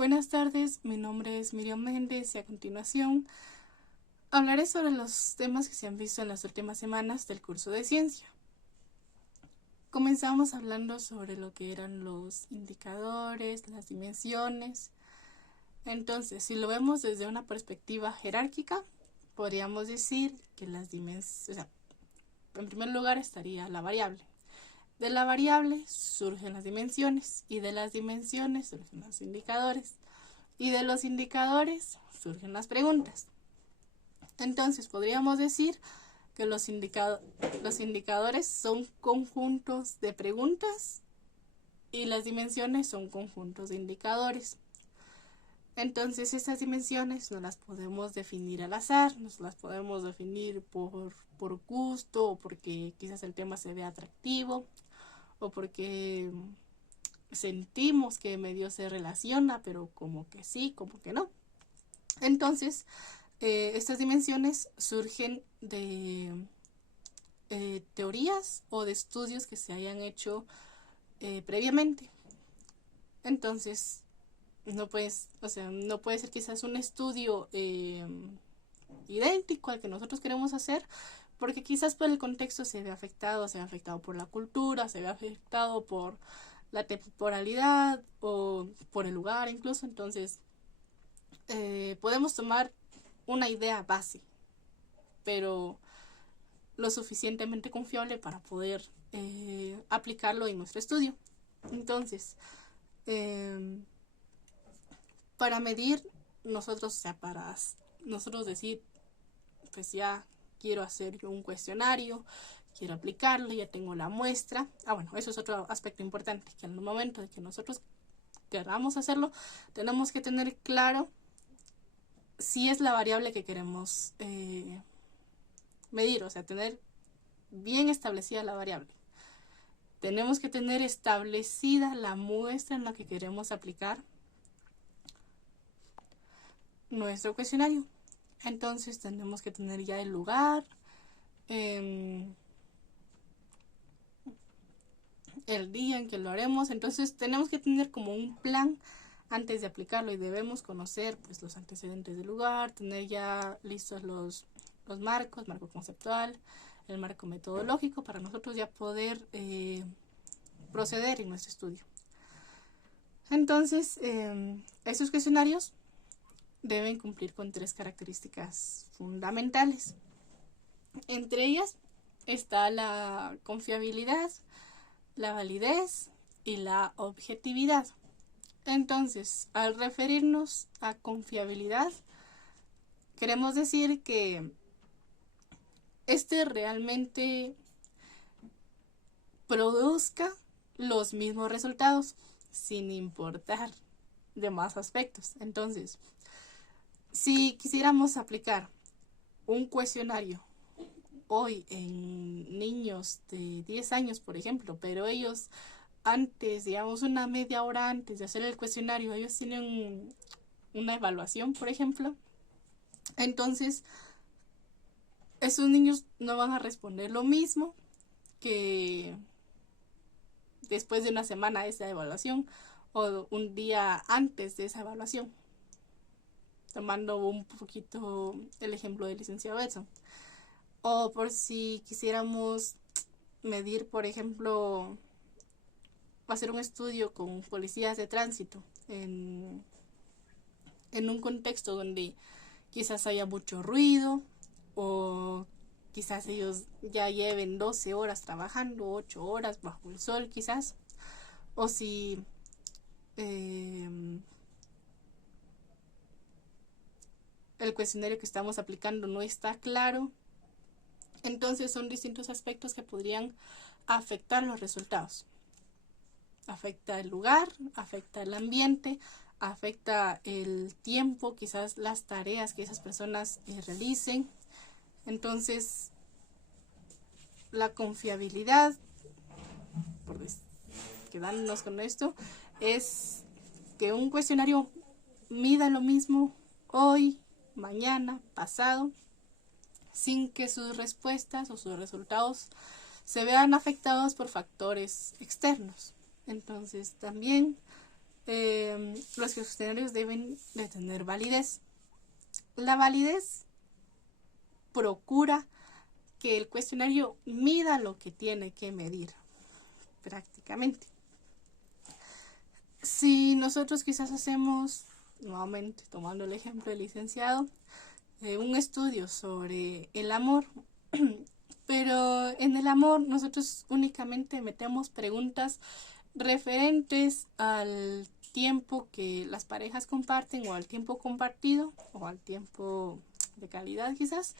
Buenas tardes, mi nombre es Miriam Méndez y a continuación hablaré sobre los temas que se han visto en las últimas semanas del curso de ciencia. Comenzamos hablando sobre lo que eran los indicadores, las dimensiones. Entonces, si lo vemos desde una perspectiva jerárquica, podríamos decir que las dimensiones, en primer lugar estaría la variable. De la variable surgen las dimensiones y de las dimensiones surgen los indicadores y de los indicadores surgen las preguntas. Entonces podríamos decir que los indicadores son conjuntos de preguntas y las dimensiones son conjuntos de indicadores. Entonces estas dimensiones no las podemos definir al azar, no las podemos definir por gusto o porque quizás el tema se vea atractivo o porque sentimos que medio se relaciona, pero como que sí, como que no. Entonces, estas dimensiones surgen de teorías o de estudios que se hayan hecho previamente. Entonces, no puede ser quizás un estudio idéntico al que nosotros queremos hacer, porque quizás por el contexto se ve afectado por la cultura, se ve afectado por la temporalidad o por el lugar incluso. Entonces podemos tomar una idea base, pero lo suficientemente confiable para poder aplicarlo en nuestro estudio. Entonces, para medir para nosotros decir, pues ya quiero hacer yo un cuestionario, quiero aplicarlo, ya tengo la muestra. Bueno, eso es otro aspecto importante, que en el momento de que nosotros queramos hacerlo, tenemos que tener claro si es la variable que queremos medir, tener bien establecida la variable. Tenemos que tener establecida la muestra en la que queremos aplicar nuestro cuestionario. Entonces tenemos que tener ya el lugar, el día en que lo haremos. Entonces tenemos que tener como un plan antes de aplicarlo y debemos conocer pues los antecedentes del lugar, tener ya listos los marco conceptual, el marco metodológico para nosotros ya poder proceder en nuestro estudio. Entonces, esos cuestionarios deben cumplir con 3 características fundamentales. Entre ellas está la confiabilidad, la validez y la objetividad. Entonces, al referirnos a confiabilidad, queremos decir que realmente produzca los mismos resultados sin importar demás aspectos. Entonces, si quisiéramos aplicar un cuestionario hoy en niños de 10 años, por ejemplo, pero ellos antes, digamos una media hora antes de hacer el cuestionario, ellos tienen una evaluación, por ejemplo, entonces esos niños no van a responder lo mismo que después de una semana de esa evaluación o un día antes de esa evaluación, tomando un poquito el ejemplo del licenciado Edson. O por si quisiéramos medir, por ejemplo, hacer un estudio con policías de tránsito en un contexto donde quizás haya mucho ruido o quizás ellos ya lleven 12 horas trabajando, 8 horas bajo el sol quizás, o si el cuestionario que estamos aplicando no está claro. Entonces son distintos aspectos que podrían afectar los resultados. Afecta el lugar, afecta el ambiente, afecta el tiempo, quizás las tareas que esas personas realicen. Entonces, la confiabilidad, por quedarnos con esto, es que un cuestionario mida lo mismo hoy, mañana, pasado, sin que sus respuestas o sus resultados se vean afectados por factores externos. Entonces también los cuestionarios deben de tener validez. La validez procura que el cuestionario mida lo que tiene que medir, prácticamente. Si nosotros quizás hacemos, nuevamente tomando el ejemplo del licenciado, un estudio sobre el amor, pero en el amor nosotros únicamente metemos preguntas referentes al tiempo que las parejas comparten o al tiempo compartido o al tiempo de calidad quizás.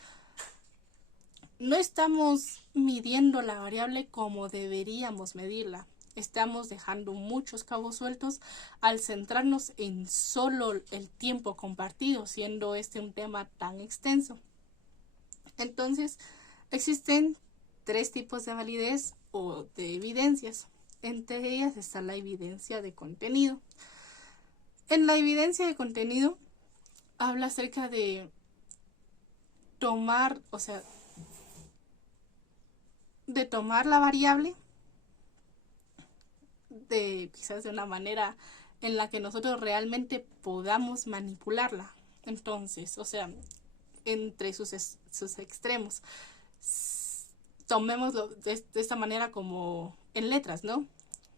No estamos midiendo la variable como deberíamos medirla. Estamos dejando muchos cabos sueltos al centrarnos en solo el tiempo compartido, siendo este un tema tan extenso. Entonces, existen 3 tipos de validez o de evidencias. Entre ellas está la evidencia de contenido. En la evidencia de contenido habla acerca de tomar, de tomar la variable quizás de una manera en la que nosotros realmente podamos manipularla. Entonces, entre sus extremos, tomémoslo de esta manera como en letras, ¿no?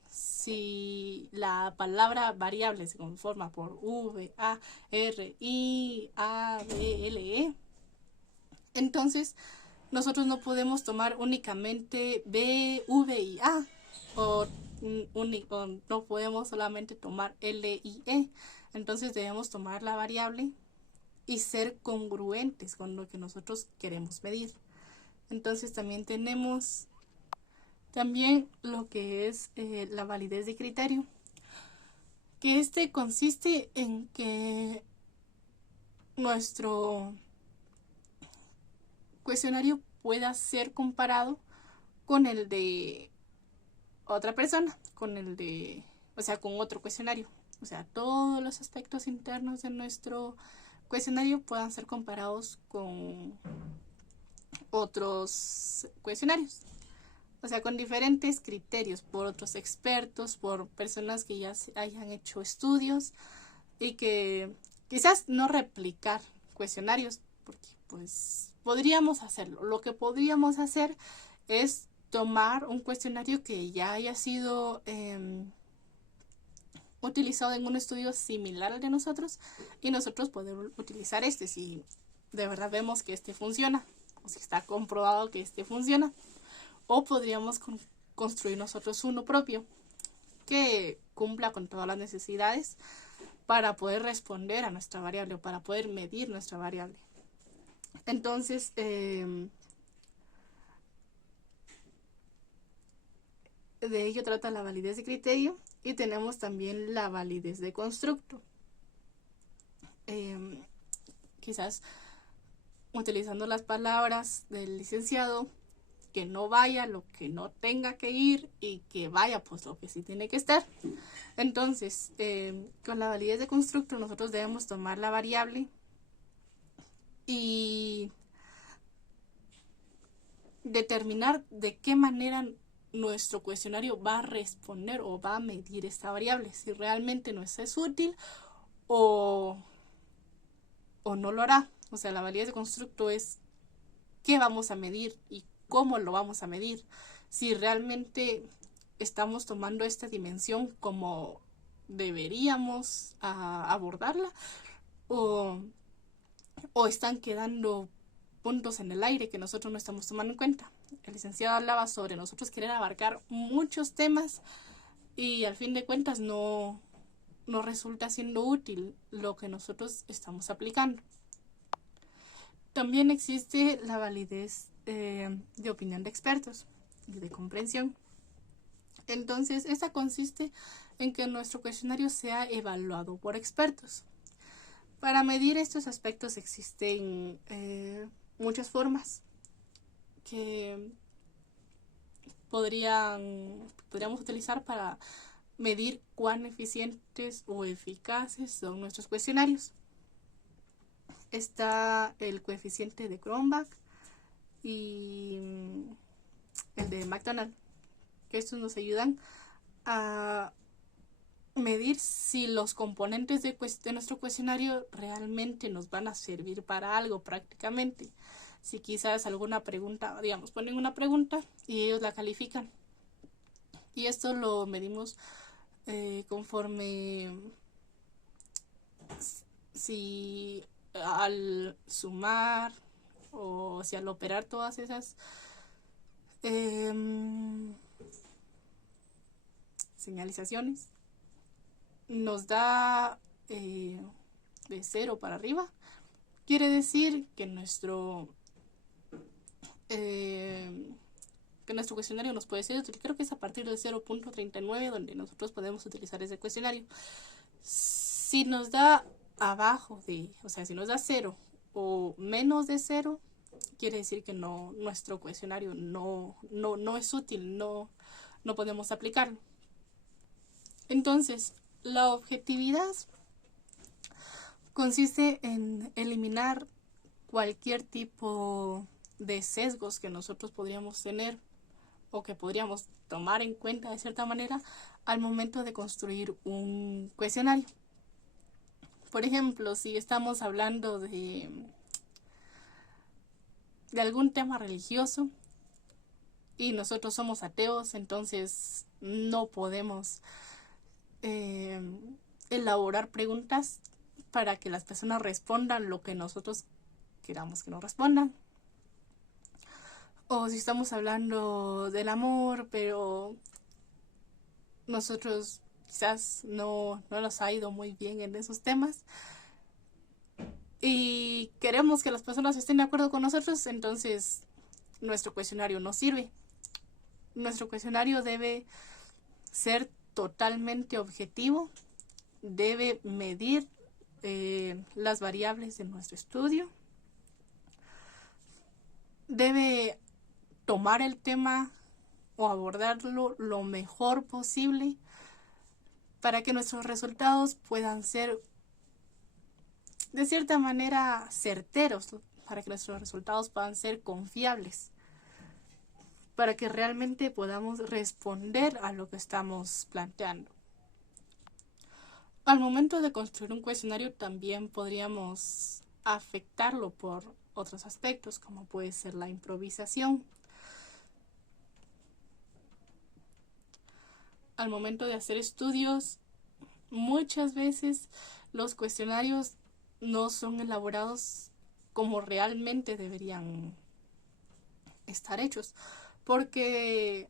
Si la palabra variable se conforma por V, A, R, I, A, B, L, E, entonces nosotros no podemos tomar únicamente B, V y A, o no podemos solamente tomar L y E. Entonces debemos tomar la variable y ser congruentes con lo que nosotros queremos medir. Entonces también tenemos lo que es la validez de criterio, que consiste en que nuestro cuestionario pueda ser comparado con el de otra persona, con otro cuestionario. Todos los aspectos internos de nuestro cuestionario puedan ser comparados con otros cuestionarios. Con diferentes criterios, por otros expertos, por personas que ya hayan hecho estudios y que quizás no replicar cuestionarios, porque pues podríamos hacerlo. Lo que podríamos hacer es tomar un cuestionario que ya haya sido utilizado en un estudio similar al de nosotros y nosotros poder utilizar si de verdad vemos que funciona o si está comprobado que funciona, o podríamos construir nosotros uno propio que cumpla con todas las necesidades para poder responder a nuestra variable o para poder medir nuestra variable. Entonces, de ello trata la validez de criterio, y tenemos también la validez de constructo. Quizás utilizando las palabras del licenciado, que no vaya lo que no tenga que ir y que vaya pues lo que sí tiene que estar. Entonces, con la validez de constructo nosotros debemos tomar la variable y determinar de qué manera nuestro cuestionario va a responder o va a medir esta variable, si realmente nos es útil o no lo hará. La validez de constructo es qué vamos a medir y cómo lo vamos a medir, si realmente estamos tomando esta dimensión como deberíamos abordarla o están quedando puntos en el aire que nosotros no estamos tomando en cuenta. El licenciado hablaba sobre nosotros querer abarcar muchos temas y al fin de cuentas no resulta siendo útil lo que nosotros estamos aplicando. También existe la validez de opinión de expertos y de comprensión. Entonces, esta consiste en que nuestro cuestionario sea evaluado por expertos. Para medir estos aspectos existen muchas formas que podríamos utilizar para medir cuán eficientes o eficaces son nuestros cuestionarios. Está el coeficiente de Cronbach y el de McDonald, que estos nos ayudan a medir si los componentes de nuestro cuestionario realmente nos van a servir para algo prácticamente. Si quizás alguna pregunta, digamos, ponen una pregunta y ellos la califican. Y esto lo medimos conforme si al sumar o si al operar todas esas señalizaciones nos da de 0 para arriba, quiere decir que nuestro cuestionario nos puede ser útil. Creo que es a partir del 0.39 donde nosotros podemos utilizar ese cuestionario. Si nos da abajo de, o sea, si nos da 0 o menos de 0, quiere decir que nuestro cuestionario no es útil, no podemos aplicarlo. Entonces, la objetividad consiste en eliminar cualquier tipo de sesgos que nosotros podríamos tener o que podríamos tomar en cuenta de cierta manera al momento de construir un cuestionario. Por ejemplo, si estamos hablando de algún tema religioso y nosotros somos ateos, entonces no podemos elaborar preguntas para que las personas respondan lo que nosotros queramos que nos respondan. O si estamos hablando del amor, pero nosotros quizás no nos ha ido muy bien en esos temas y queremos que las personas estén de acuerdo con nosotros, entonces nuestro cuestionario no sirve. Nuestro cuestionario debe ser totalmente objetivo, debe medir las variables de nuestro estudio, debe tomar el tema o abordarlo lo mejor posible para que nuestros resultados puedan ser de cierta manera certeros, para que nuestros resultados puedan ser confiables, para que realmente podamos responder a lo que estamos planteando. Al momento de construir un cuestionario también podríamos afectarlo por otros aspectos, como puede ser la improvisación. Al momento de hacer estudios, muchas veces los cuestionarios no son elaborados como realmente deberían estar hechos, porque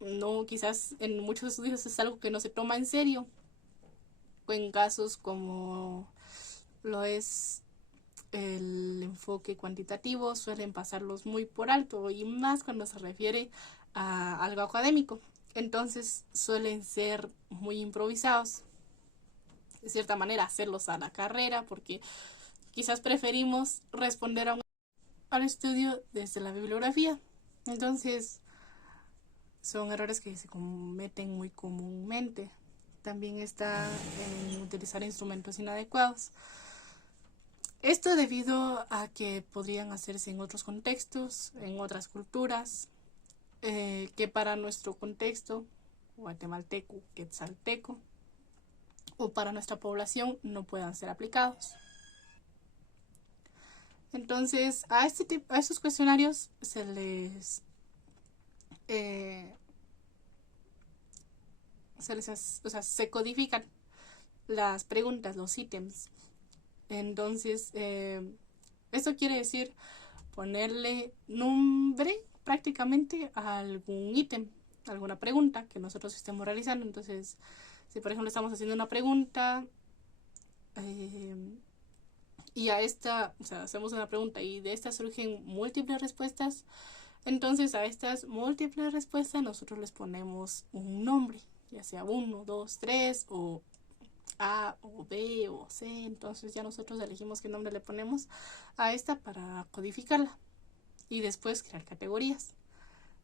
no, quizás en muchos estudios es algo que no se toma en serio, o en casos como lo es el enfoque cuantitativo suelen pasarlos muy por alto, y más cuando se refiere a algo académico. Entonces suelen ser muy improvisados, de cierta manera hacerlos a la carrera, porque quizás preferimos responder al estudio desde la bibliografía. Entonces son errores que se cometen muy comúnmente. También está en utilizar instrumentos inadecuados. Esto debido a que podrían hacerse en otros contextos, en otras culturas, que para nuestro contexto, guatemalteco, quetzalteco, o para nuestra población no puedan ser aplicados. Entonces, a estos cuestionarios se codifican las preguntas, los ítems. Entonces, esto quiere decir ponerle nombre prácticamente a algún ítem, alguna pregunta que nosotros estemos realizando. Entonces, si por ejemplo estamos haciendo una pregunta y a esta, hacemos una pregunta y de esta surgen múltiples respuestas, entonces a estas múltiples respuestas nosotros les ponemos un nombre, ya sea 1, 2, 3 o A o B o C. Entonces ya nosotros elegimos qué nombre le ponemos a esta para codificarla y después crear categorías.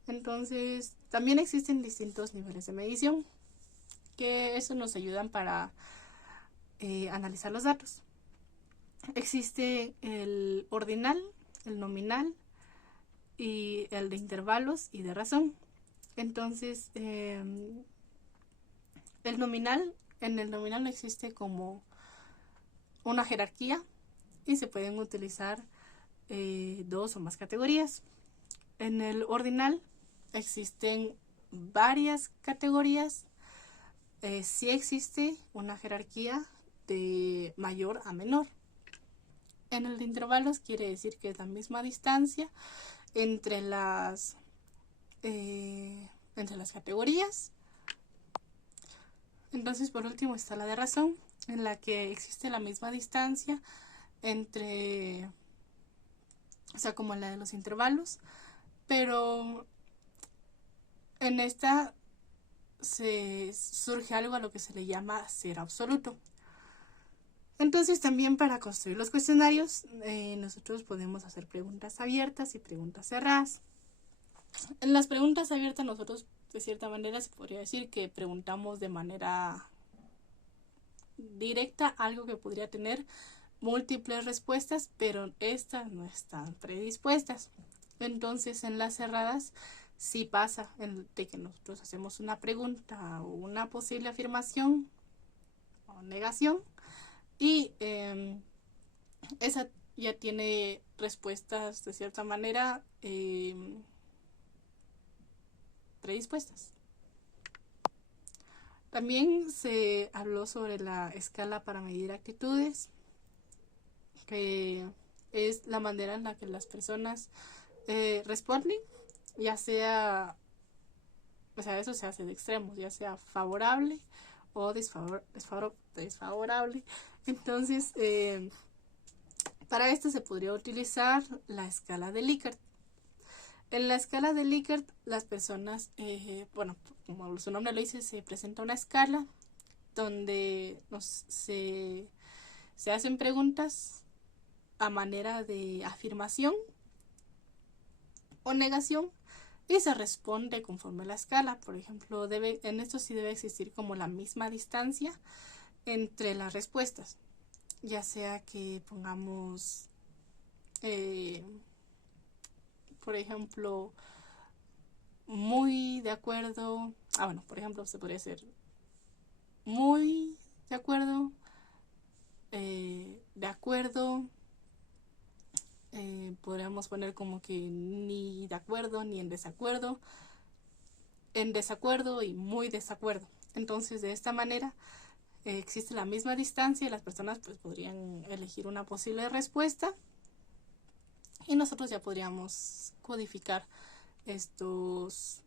Entonces también existen distintos niveles de medición que eso nos ayudan para analizar los datos. Existe el ordinal, el nominal y el de intervalos y de razón. Entonces En el nominal no existe como una jerarquía y se pueden utilizar 2 o más categorías. En el ordinal existen varias categorías. Sí existe una jerarquía de mayor a menor. En el de intervalos quiere decir que es la misma distancia entre las categorías. Entonces, por último está la de razón, en la que existe la misma distancia entre, o sea, como la de los intervalos, pero en esta surge algo a lo que se le llama ser absoluto. Entonces, también para construir los cuestionarios, nosotros podemos hacer preguntas abiertas y preguntas cerradas. En las preguntas abiertas, nosotros, de cierta manera, se podría decir que preguntamos de manera directa algo que podría tener múltiples respuestas, pero estas no están predispuestas. Entonces, en las cerradas sí pasa de que nosotros hacemos una pregunta o una posible afirmación o negación y esa ya tiene respuestas de cierta manera predispuestas. También se habló sobre la escala para medir actitudes, que es la manera en la que las personas responden, ya sea, o sea, eso se hace de extremos, ya sea favorable o desfavorable. Entonces, para esto se podría utilizar la escala de Likert. En la escala de Likert, las personas, bueno, como su nombre lo dice, se presenta una escala donde se hacen preguntas a manera de afirmación o negación y se responde conforme a la escala. Por ejemplo, en esto sí debe existir como la misma distancia entre las respuestas, ya sea que pongamos, por ejemplo, muy de acuerdo. Bueno, por ejemplo, se podría hacer muy de acuerdo, de acuerdo. Podríamos poner como que ni de acuerdo ni en desacuerdo y muy desacuerdo. Entonces, de esta manera existe la misma distancia y las personas pues podrían elegir una posible respuesta y nosotros ya podríamos codificar estas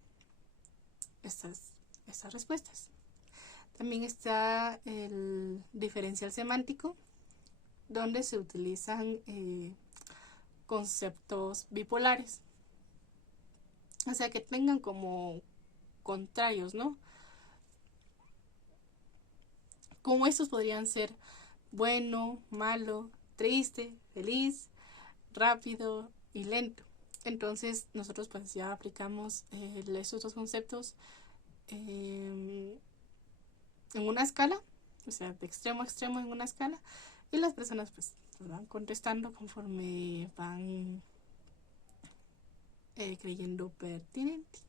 respuestas. También está el diferencial semántico, donde se utilizan conceptos bipolares, o sea que tengan como contrarios, ¿no? Como estos podrían ser bueno, malo, triste, feliz, rápido y lento. Entonces nosotros pues ya aplicamos estos dos conceptos en una escala, o sea, de extremo a extremo en una escala, y las personas pues van contestando conforme van creyendo pertinente.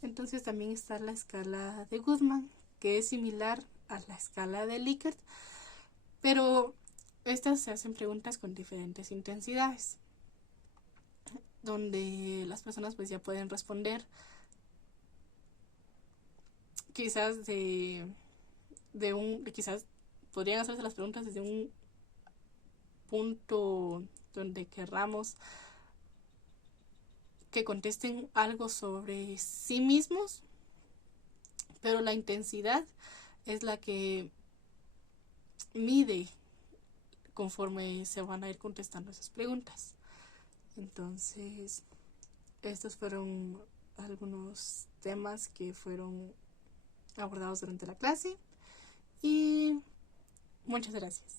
Entonces también está la escala de Goodman, que es similar a la escala de Likert, pero estas se hacen preguntas con diferentes intensidades, donde las personas pues ya pueden responder quizás quizás podrían hacerse las preguntas desde un punto donde querramos que contesten algo sobre sí mismos, pero la intensidad es la que mide conforme se van a ir contestando esas preguntas. Entonces, estos fueron algunos temas que fueron abordados durante la clase y muchas gracias.